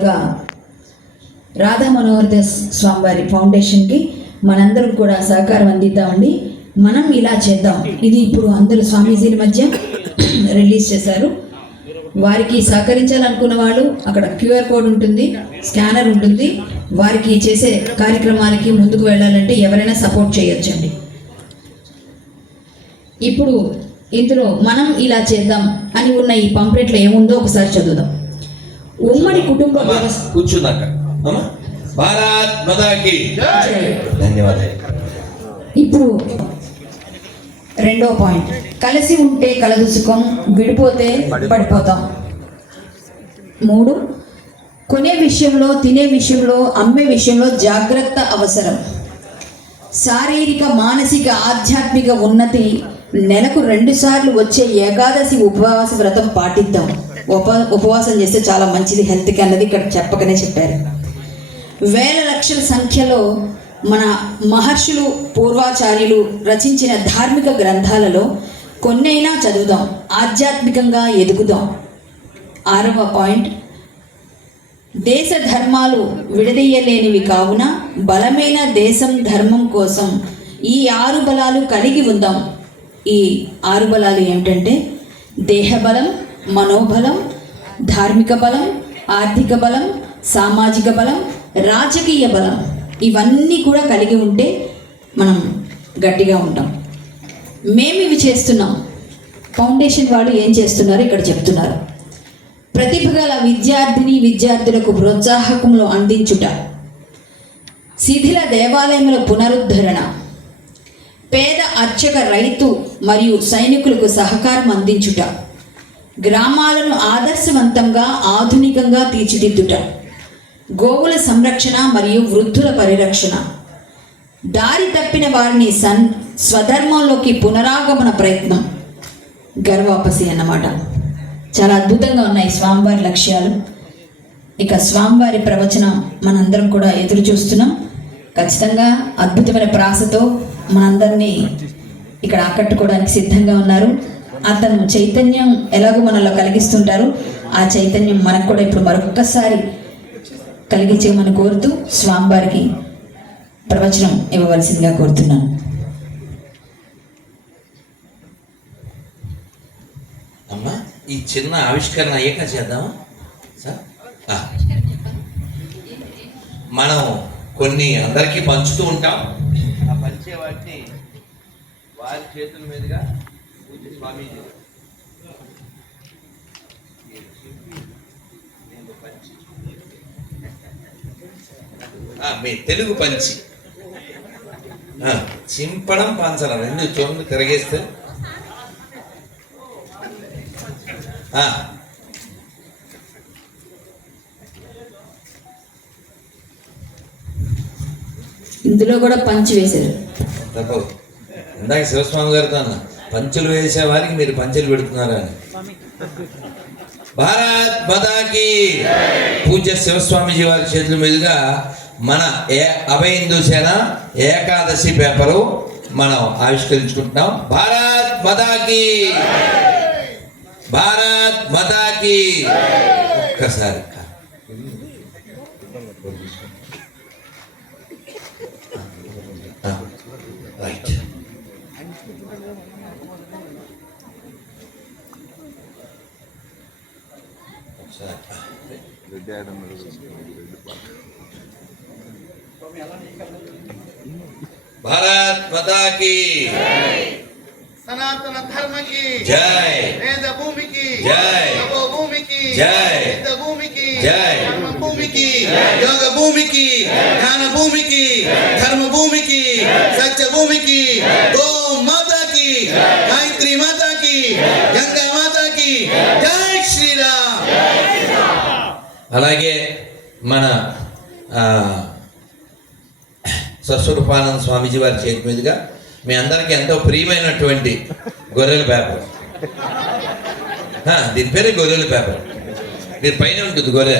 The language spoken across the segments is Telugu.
సందర్భంగా రాధా మనోహర్ దాస్ స్వామివారి ఫౌండేషన్కి మనందరం కూడా సహకారం అందిద్దామండి. మనం ఇలా చేద్దాం. ఇది ఇప్పుడు అందరూ స్వామీజీల మధ్య రిలీజ్ చేశారు. వారికి సహకరించాలనుకున్న వాళ్ళు అక్కడ క్యూఆర్ కోడ్ ఉంటుంది, స్కానర్ ఉంటుంది. వారికి చేసే కార్యక్రమాలకి ముందుకు వెళ్ళాలంటే ఎవరైనా సపోర్ట్ చేయొచ్చండి. ఇప్పుడు ఇందులో మనం ఇలా చేద్దాం అని ఉన్న ఈ పంప్లెట్లో ఏముందో ఒకసారి చదువుదాం. ఉమ్మడి కుటుంబ వ్యవస్థ. కూర్చున్నాక భారత్ మాతాకి ధన్యవాదాలు. ఇప్పుడు రెండో పాయింట్, కలిసి ఉంటే కలదు సుఖం, విడిపోతే పడిపోతాం. 3, కొనే విషయంలో, తినే విషయంలో, అమ్మే విషయంలో జాగ్రత్త అవసరం. శారీరక, మానసిక, ఆధ్యాత్మిక ఉన్నతి నెలకు 2 సార్లు వచ్చే ఏకాదశి ఉపవాస వ్రతం పాటిద్దాం. ఉపవాసం చేస్తే చాలా మంచిది హెల్త్కి అన్నది ఇక్కడ చెప్పకనే చెప్పారు. వేల లక్షల సంఖ్యలో మన మహర్షులు, పూర్వాచార్యులు రచించిన ధార్మిక గ్రంథాలలో కొన్నైనా చదువుదాం, ఆధ్యాత్మికంగా ఎదుగుదాం. 6వ పాయింట్, దేశ ధర్మాలు విడదీయలేనివి కావున బలమైన దేశం, ధర్మం కోసం ఈ 6 బలాలు కలిగి ఉందాం. ఈ 6 బలాలు ఏమిటంటే దేహబలం, మనోబలం, ధార్మిక బలం, ఆర్థిక బలం, సామాజిక బలం, రాజకీయ బలం. ఇవన్నీ కూడా కలిగి ఉంటే మనం గట్టిగా ఉంటాం. మేము ఇవి చేస్తున్నాం. ఫౌండేషన్ వాళ్ళు ఏం చేస్తున్నారు ఇక్కడ చెప్తున్నారు. ప్రతిభ గల విద్యార్థులకు ప్రోత్సాహకములు అందించుట, శిథిల దేవాలయముల పునరుద్ధరణ, పేద అర్చక, రైతు మరియు సైనికులకు సహకారం అందించుట, గ్రామాలను ఆదర్శవంతంగా ఆధునికంగా తీర్చిదిద్దుట, గోవుల సంరక్షణ మరియు వృద్ధుల పరిరక్షణ, దారి తప్పిన వారిని స్వధర్మంలోకి పునరాగమన ప్రయత్నం, గర్వాపసి అన్నమాట. చాలా అద్భుతంగా ఉన్నాయి స్వామివారి లక్ష్యాలు. ఇక స్వామివారి ప్రవచనం మనందరం కూడా ఎదురు చూస్తున్నాం. ఖచ్చితంగా అద్భుతమైన ప్రాసతో మనందరినీ ఇక్కడ ఆకట్టుకోవడానికి సిద్ధంగా ఉన్నారు. అతను చైతన్యం ఎలాగో మనలో కలిగిస్తుంటారు, ఆ చైతన్యం మనకు కూడా ఇప్పుడు మరొక్కసారి కలిగించమని కోరుతూ స్వామివారికి ప్రవచనం ఇవ్వవలసిందిగా కోరుతున్నాను. అమ్మా, ఈ చిన్న ఆవిష్కరణ అయ్యాక చేద్దామా సార్? మనం కొన్ని అందరికీ పంచుతూ ఉంటాం. ఆ పంచే వాటిని వారి చేతుల మీదుగా పూజ్య స్వామీజీ మీ తెలుగు పంచి చింపడం, పంచడం 2 చూడండి తిరగేస్తే. ఇందులో కూడా పంచి వేశారు. ఇందాక శివస్వామి గారితో అన్న, పంచులు వేసే వారికి మీరు పంచులు పెడుతున్నారా అని. భారత్ మాతాకి పూజ్య శివస్వామీజీ వారి చేతుల మీదుగా మన అభయ హిందూ సేన ఏకాదశి పేపరు మనం ఆవిష్కరించుకుంటున్నాం. భారత్ మాతాకి, భారత్ మాతాకి. ఒక్కసారి రైట్. భారత్ మాతా కీ సనాతన ధర్మ की जय, वेद भूमि की जय, तपो भूमि की जय, सिद्ध भूमि की जय, कर्म भूमि की योग भूमि की ज्ञान भूमि की धर्म भूमि की सत्य भूमि की गौ माता की गायत्री माता की गंगा माता की जय श्री राम. అలాగే మన స్వస్వరూపానంద స్వామీజీ వారి చేతి మీదుగా మీ అందరికీ ఎంతో ప్రియమైనటువంటి గొర్రెల పేపర్. దీని పేరు గొర్రెల పేపర్. దీని పైన ఉంటుంది గొర్రె.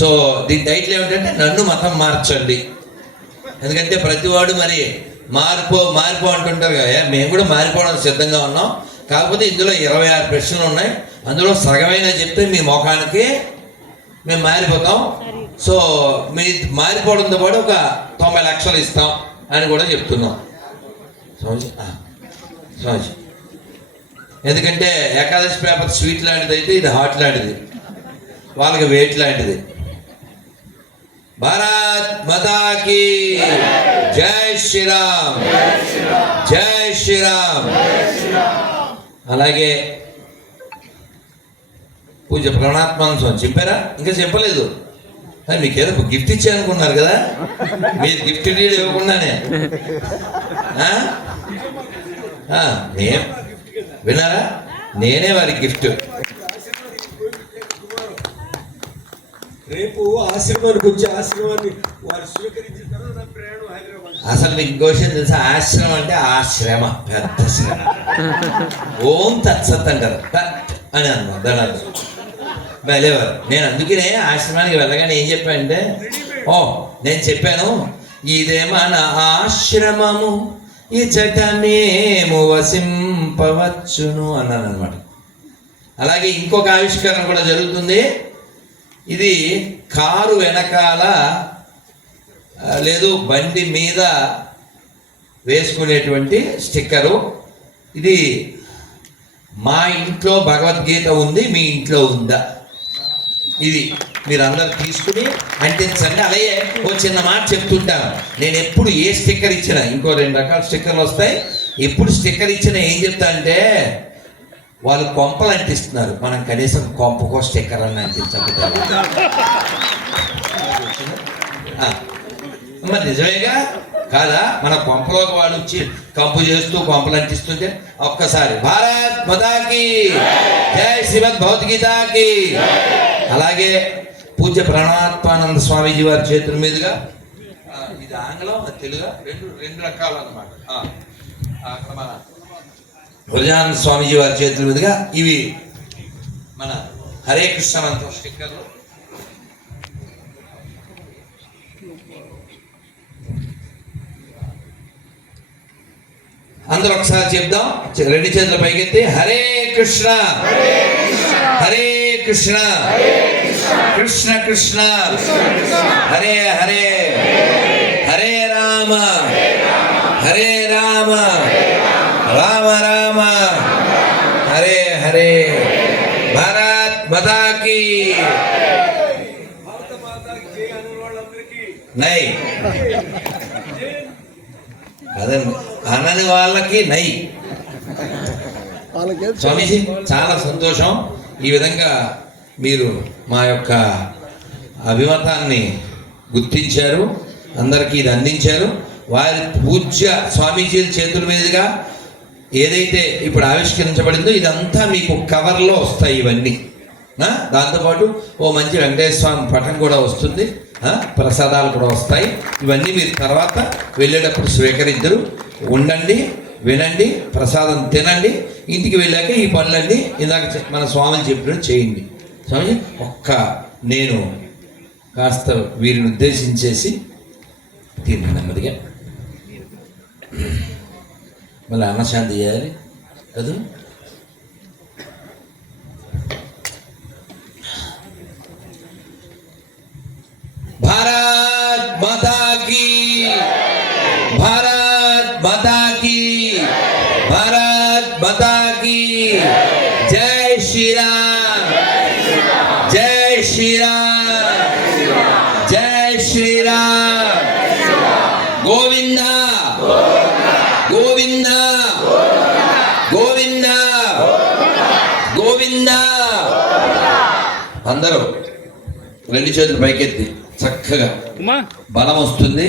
సో దీని టైటిల్ ఏమిటంటే నన్ను మతం మార్చండి. ఎందుకంటే ప్రతివాడు మరి మారిపో అంటుంటారు కదా. మేము కూడా మారిపోవడానికి సిద్ధంగా ఉన్నాం. కాకపోతే ఇందులో 26 ప్రశ్నలు ఉన్నాయి. అందులో సగమైన చెప్తే మీ ముఖానికి మేము మారిపోతాం. సో మీ మారిపోవడంతో పాటు ఒక 90 లక్షలు ఇస్తాం అని కూడా చెప్తున్నాం. స్వామి ఎందుకంటే ఏకాదశి పేపర్ స్వీట్ లాంటిది అయితే ఇది హాట్ లాంటిది, వాళ్ళకి వెయిట్ లాంటిది. భారత్ మాతా కీ జై శ్రీరామ్, జై శ్రీరామ్. అలాగే పూజ ప్రణాత్మాన స్వామి చెప్పారా? ఇంకా చెప్పలేదు. మీకు ఏదో గిఫ్ట్ ఇచ్చానుకున్నారు కదా, మీరు గిఫ్ట్ డీడ్ ఇవ్వకుండానే విన్నారా? నేనే వారి గిఫ్ట్. రేపు ఆశ్రమానికి వచ్చి ఆశ్రమాన్ని వారు స్వీకరించిన తర్వాత నా ప్రయాణం హైదరాబాద్. అసలు మీకు క్వశ్చన్ తెలుసా? ఆశ్రమం అంటే ఆశ్రమ, పెద్ద శ్రమ. ఓం తత్సత్ అంటారు, తత్ అని అన్నమాట దాని అర్థం. వెళ్ళేవారు. నేను అందుకనే ఆశ్రమానికి వెళ్ళగానే ఏం చెప్పానంటే, నేను చెప్పాను ఇదేమో నా ఆశ్రమము ఇచట మేము వసింపవచ్చును అన్నాను అనమాట. అలాగే ఇంకొక ఆవిష్కరణ కూడా జరుగుతుంది. ఇది కారు వెనకాల లేదు బండి మీద వేసుకునేటువంటి స్టిక్కరు. ఇది మా ఇంట్లో భగవద్గీత ఉంది, మీ ఇంట్లో ఉందా? ఇది మీరు అందరు తీసుకుని అంటించండి. అలాగే ఓ చిన్న మాట చెప్తుంటాను, నేను ఎప్పుడు ఏ స్టిక్కర్ ఇచ్చినా, ఇంకో 2 రకాల స్టిక్కర్లు వస్తాయి, ఎప్పుడు స్టిక్కర్ ఇచ్చినా ఏం చెప్తా అంటే, వాళ్ళు కొంపలు అంటిస్తున్నారు, మనం కనీసం కొంపకో స్టిక్కర్ అని అంటించాలి. మరి నిజమేగా కాదా? మన కొంపలోకి వాళ్ళు వచ్చి కంపు చేస్తూ కొంపలు అంటిస్తుంటే ఒక్కసారి భారత్ మాతా కీ జై, శ్రీమద్ భగవద్గీతకి. అలాగే పూజ్య ప్రణాత్మానంద స్వామీజీ వారి చేతుల మీదుగా, ఇది ఆంగ్లం తెలుగు రెండు రకాలు అన్నమాట. అక్కడ మన గురుజానంద స్వామీజీ వారి చేతుల మీదుగా ఇవి మన హరే కృష్ణ మంత్రం స్టిక్కర్లు. అందరూ ఒకసారి చెప్దాం, 2 చేతుల పైకెత్తి, హరే కృష్ణ హరే కృష్ణ కృష్ణ కృష్ణ హరే హరే, హరే రామ హరే రామ రామ రామ హరే హరే. భారత్ మాతా కీ భారత మాతాకి జై అనే వాళ్ళందరికీ నై, అదండి అనని వాళ్ళకి నై. స్వామీజీ చాలా సంతోషం. ఈ విధంగా మీరు మా యొక్క అభిమతాన్ని గుర్తించారు, అందరికీ ఇది అందించారు. వారి పూజ్య స్వామీజీల చేతుల మీదుగా ఏదైతే ఇప్పుడు ఆవిష్కరించబడిందో ఇదంతా మీకు కవర్లో వస్తాయి ఇవన్నీ. దాంతోపాటు ఓ మంచి వెంకటేశ్వర స్వామి పటం కూడా వస్తుంది, ప్రసాదాలు కూడా వస్తాయి. ఇవన్నీ మీరు తర్వాత వెళ్ళేటప్పుడు స్వీకరిద్దరు. ఉండండి, వినండి, ప్రసాదం తినండి. ఇంటికి వెళ్ళాక ఈ పనులన్నీ ఇందాక మన స్వామిని చెప్పినట్టు చేయండి. స్వామి నేను కాస్త వీరిని ఉద్దేశించేసి తిని నెమ్మదిగా మళ్ళీ అన్నశాంతి చేయాలి కదా. భారత్ మాతా కీ, భారత్ మాతా కీ, భారత్ మాతా కీ జై శ్రీరామ్, జై శ్రీరామ్, జై శ్రీరామ్. గోవింద గోవింద గోవింద గోవింద. అందరూ 2 చేతులు పైకెత్తి చక్కగా బలం వస్తుంది.